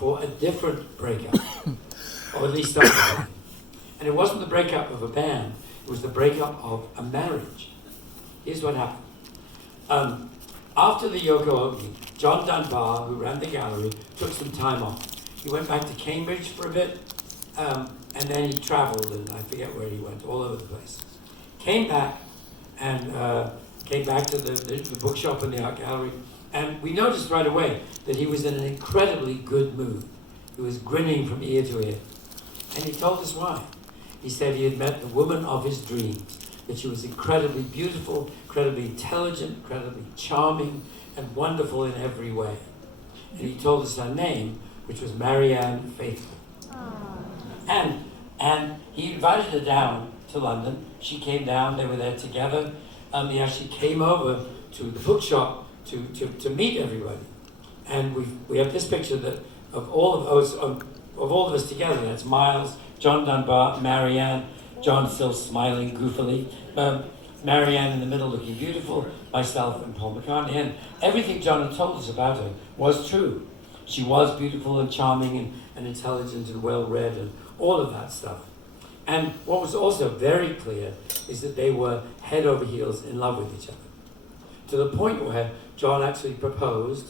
for a different breakup, or at least something. And it wasn't the breakup of a band, it was the breakup of a marriage. Here's what happened. After the Yoko Ono, John Dunbar, who ran the gallery, took some time off. He went back to Cambridge for a bit, and then he traveled, and I forget where he went, all over the place. Came back to the bookshop and the art gallery, and we noticed right away that he was in an incredibly good mood. He was grinning from ear to ear. And he told us why. He said he had met the woman of his dreams, that she was incredibly beautiful, incredibly intelligent, incredibly charming, and wonderful in every way. And he told us her name, which was Marianne Faithfull. And he invited her down to London. She came down, they were there together. He actually came over to the bookshop to meet everybody. And we have this picture of all of us together. That's Miles, John Dunbar, Marianne, John still smiling goofily, Marianne in the middle looking beautiful, myself and Paul McCartney. And everything John had told us about her was true. She was beautiful and charming and intelligent and well-read and all of that stuff. And what was also very clear is that they were head over heels in love with each other. To the point where John actually proposed,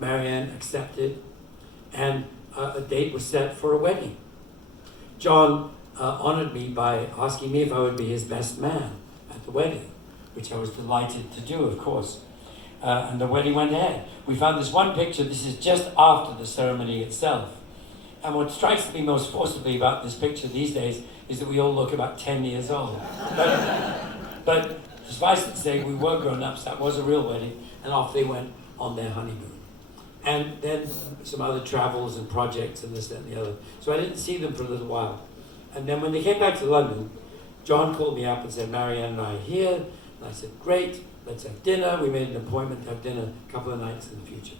Marianne accepted, and a date was set for a wedding. John honored me by asking me if I would be his best man at the wedding, which I was delighted to do, of course. And the wedding went ahead. We found this one picture. This is just after the ceremony itself. And what strikes me most forcibly about this picture these days is that we all look about 10 years old. But suffice it to say, we were grown-ups. That was a real wedding. And off they went on their honeymoon. And then some other travels and projects and this, that, and the other. So I didn't see them for a little while. And then when they came back to London, John called me up and said, Marianne and I are here. And I said, great, let's have dinner. We made an appointment to have dinner a couple of nights in the future.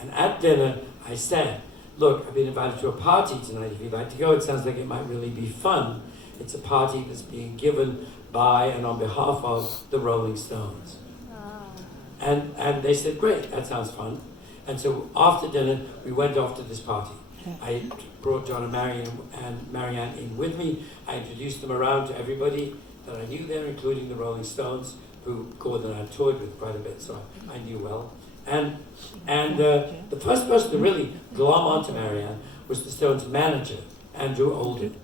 And at dinner, I said, look, I've been invited to a party tonight. If you'd like to go, it sounds like it might really be fun. It's a party that's being given by and on behalf of the Rolling Stones. And they said, great, that sounds fun. And so after dinner, we went off to this party. I brought John and Marianne in with me. I introduced them around to everybody that I knew there, including the Rolling Stones, who Gordon and I toured with quite a bit, so I knew well. And the first person to really glom onto Marianne was the Stones' manager, Andrew Oldham.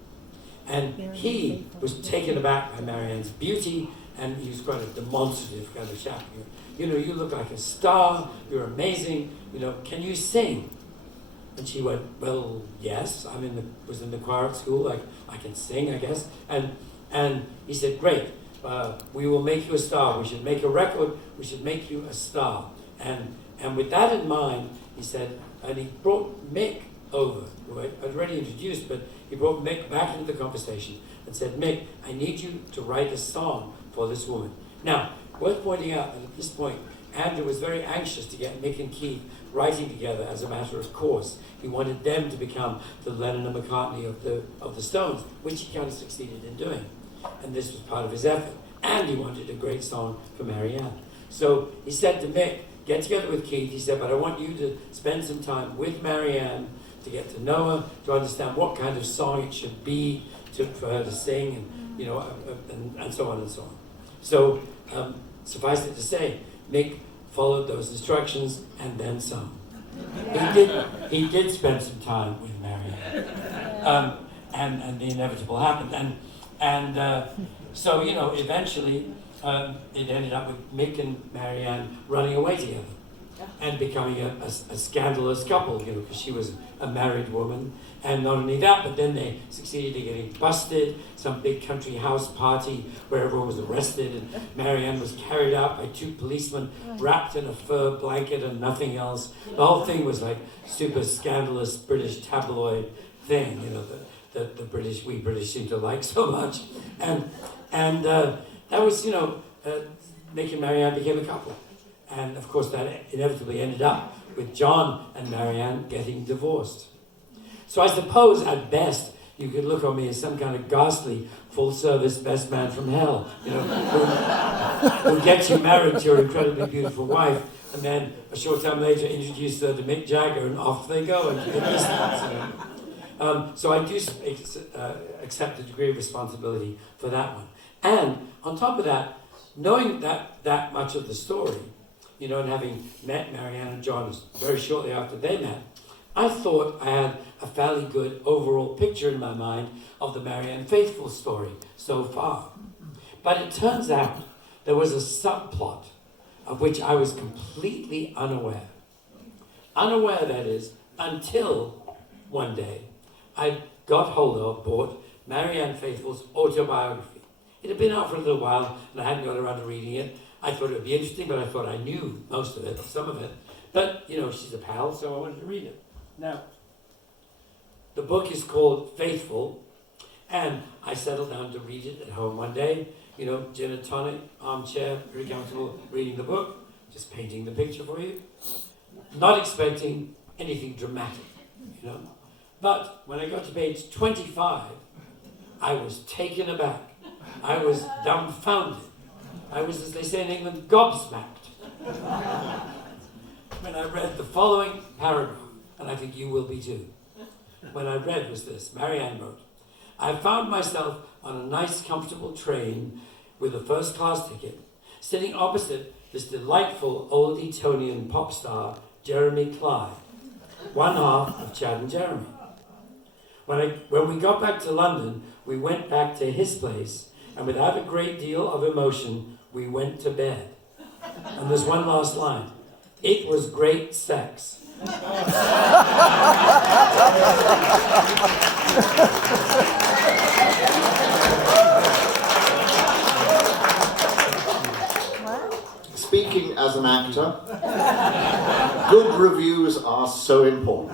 And he was taken aback by Marianne's beauty, and he was quite a demonstrative kind of chap. You know, you look like a star, you're amazing, can you sing? And she went, well, yes, was in the choir at school, I can sing, I guess. And he said, great, we will make you a star, we should make a record, we should make you a star. And with that in mind, he said, and he brought Mick over, who I'd already introduced, but he brought Mick back into the conversation and said, Mick, I need you to write a song for this woman. Now, worth pointing out that at this point, Andrew was very anxious to get Mick and Keith writing together as a matter of course. He wanted them to become the Lennon and McCartney of the Stones, which he kind of succeeded in doing. And this was part of his effort. And he wanted a great song for Marianne. So he said to Mick, get together with Keith. He said, but I want you to spend some time with Marianne to get to know her, to understand what kind of song it should be for her to sing, and so on and so on. So suffice it to say, Mick followed those instructions and then some. He did spend some time with Marianne, and the inevitable happened. So eventually it ended up with Mick and Marianne running away together and becoming a scandalous couple, because she was a married woman. And not only that, but then they succeeded in getting busted, some big country house party where everyone was arrested, and Marianne was carried out by two policemen wrapped in a fur blanket and nothing else. The whole thing was like super scandalous British tabloid thing, that we British seem to like so much. And that was, Mick and Marianne became a couple. And of course that inevitably ended up with John and Marianne getting divorced. So I suppose at best you could look on me as some kind of ghastly full-service best man from hell, who gets you married to your incredibly beautiful wife And then a short time later, introduced her to Mick Jagger, and off they go into the distance. So I do accept a degree of responsibility for that one. And on top of that, knowing that much of the story, you know, and having met Marianne and John very shortly after they met, I thought I had a fairly good overall picture in my mind of the Marianne Faithfull story so far. But it turns out there was a subplot of which I was completely unaware. Unaware, that is, until one day I bought Marianne Faithfull's autobiography. It had been out for a little while, and I hadn't got around to reading it. I thought it would be interesting, but I thought I knew most of it, some of it. But, you know, she's a pal, so I wanted to read it. Now, the book is called Faithfull, and I settled down to read it at home one day. You know, gin and tonic, armchair, very comfortable, reading the book, just painting the picture for you. Not expecting anything dramatic, you know. But when I got to page 25, I was taken aback. I was dumbfounded. I was, as they say in England, gobsmacked. When I read the following paragraph, and I think you will be too. When I read was this, Marianne wrote, I found myself on a nice, comfortable train with a first-class ticket, sitting opposite this delightful old Etonian pop star, Jeremy Clyde, one half of Chad and Jeremy. When we got back to London, we went back to his place, and without a great deal of emotion, we went to bed. And there's one last line. It was great sex. Speaking as an actor, good reviews are so important.